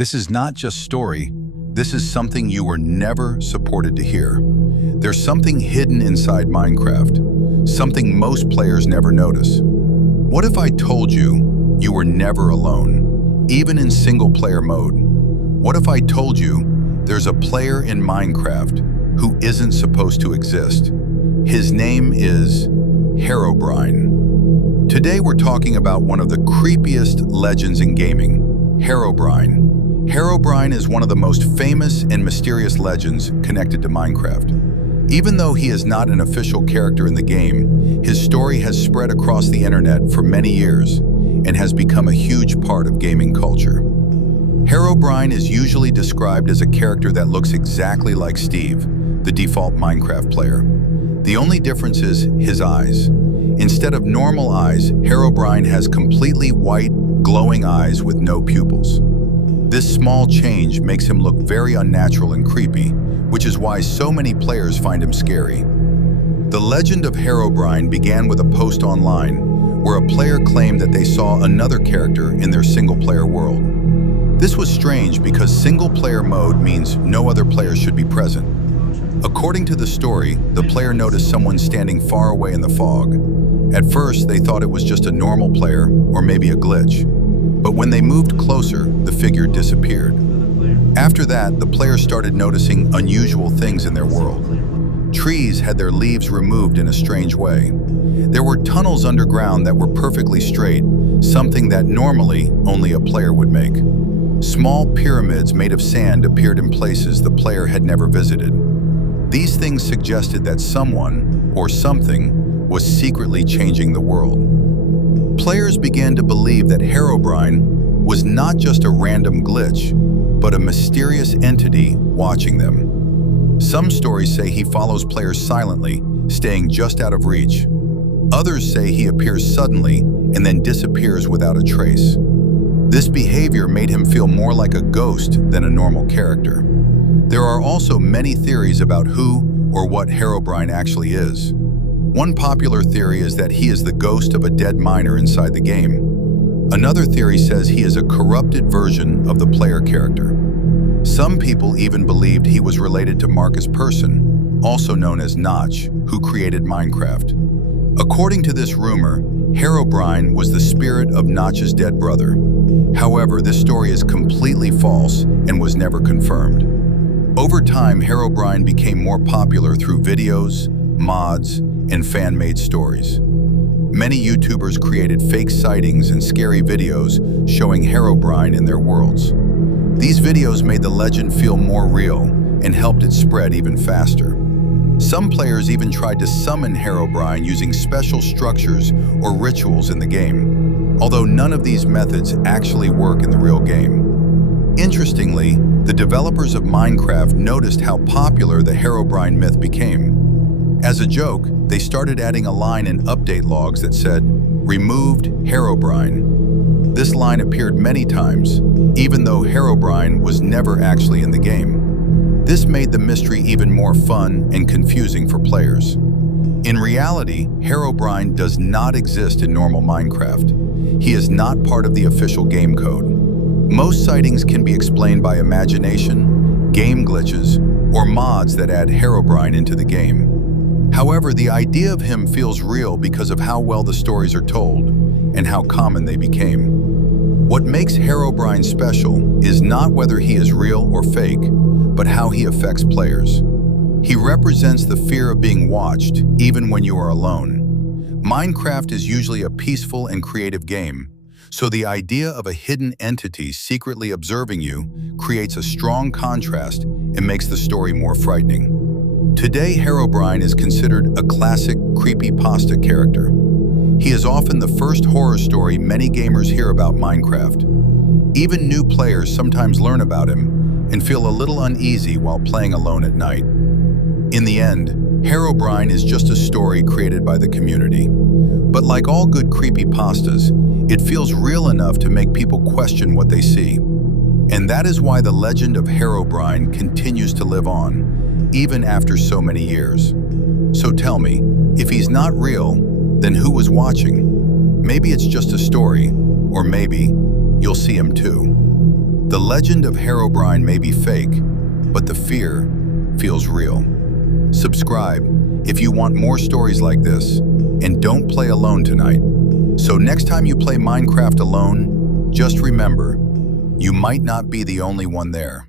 This is not just story, this is something you were never supported to hear. There's something hidden inside Minecraft, something most players never notice. What if I told you you were never alone, even in single-player mode? What if I told you there's a player in Minecraft who isn't supposed to exist? His name is Herobrine. Today we're talking about one of the creepiest legends in gaming, Herobrine. Herobrine is one of the most famous and mysterious legends connected to Minecraft. Even though he is not an official character in the game, his story has spread across the internet for many years and has become a huge part of gaming culture. Herobrine is usually described as a character that looks exactly like Steve, the default Minecraft player. The only difference is his eyes. Instead of normal eyes, Herobrine has completely white, glowing eyes with no pupils. This small change makes him look very unnatural and creepy, which is why so many players find him scary. The legend of Herobrine began with a post online where a player claimed that they saw another character in their single-player world. This was strange because single-player mode means no other players should be present. According to the story, the player noticed someone standing far away in the fog. At first, they thought it was just a normal player or maybe a glitch. But when they moved closer, the figure disappeared. After that, the player started noticing unusual things in their world. Trees had their leaves removed in a strange way. There were tunnels underground that were perfectly straight, something that normally only a player would make. Small pyramids made of sand appeared in places the player had never visited. These things suggested that someone, or something, was secretly changing the world. Players began to believe that Herobrine was not just a random glitch, but a mysterious entity watching them. Some stories say he follows players silently, staying just out of reach. Others say he appears suddenly and then disappears without a trace. This behavior made him feel more like a ghost than a normal character. There are also many theories about who or what Herobrine actually is. One popular theory is that he is the ghost of a dead miner inside the game. Another theory says he is a corrupted version of the player character. Some people even believed he was related to Marcus Persson, also known as Notch, who created Minecraft. According to this rumor, Herobrine was the spirit of Notch's dead brother. However, this story is completely false and was never confirmed. Over time, Herobrine became more popular through videos, mods, and fan-made stories. Many YouTubers created fake sightings and scary videos showing Herobrine in their worlds. These videos made the legend feel more real and helped it spread even faster. Some players even tried to summon Herobrine using special structures or rituals in the game, although none of these methods actually work in the real game. Interestingly, the developers of Minecraft noticed how popular the Herobrine myth became. As a joke, they started adding a line in update logs that said, "Removed Herobrine." This line appeared many times, even though Herobrine was never actually in the game. This made the mystery even more fun and confusing for players. In reality, Herobrine does not exist in normal Minecraft. He is not part of the official game code. Most sightings can be explained by imagination, game glitches, or mods that add Herobrine into the game. However, the idea of him feels real because of how well the stories are told and how common they became. What makes Herobrine special is not whether he is real or fake, but how he affects players. He represents the fear of being watched, even when you are alone. Minecraft is usually a peaceful and creative game, so the idea of a hidden entity secretly observing you creates a strong contrast and makes the story more frightening. Today, Herobrine is considered a classic creepypasta character. He is often the first horror story many gamers hear about Minecraft. Even new players sometimes learn about him and feel a little uneasy while playing alone at night. In the end, Herobrine is just a story created by the community. But like all good creepypastas, it feels real enough to make people question what they see. And that is why the legend of Herobrine continues to live on, even after so many years. So tell me, if he's not real, then who was watching? Maybe it's just a story, or maybe you'll see him too. The legend of Herobrine may be fake, but the fear feels real. Subscribe if you want more stories like this, and don't play alone tonight. So next time you play Minecraft alone, just remember, you might not be the only one there.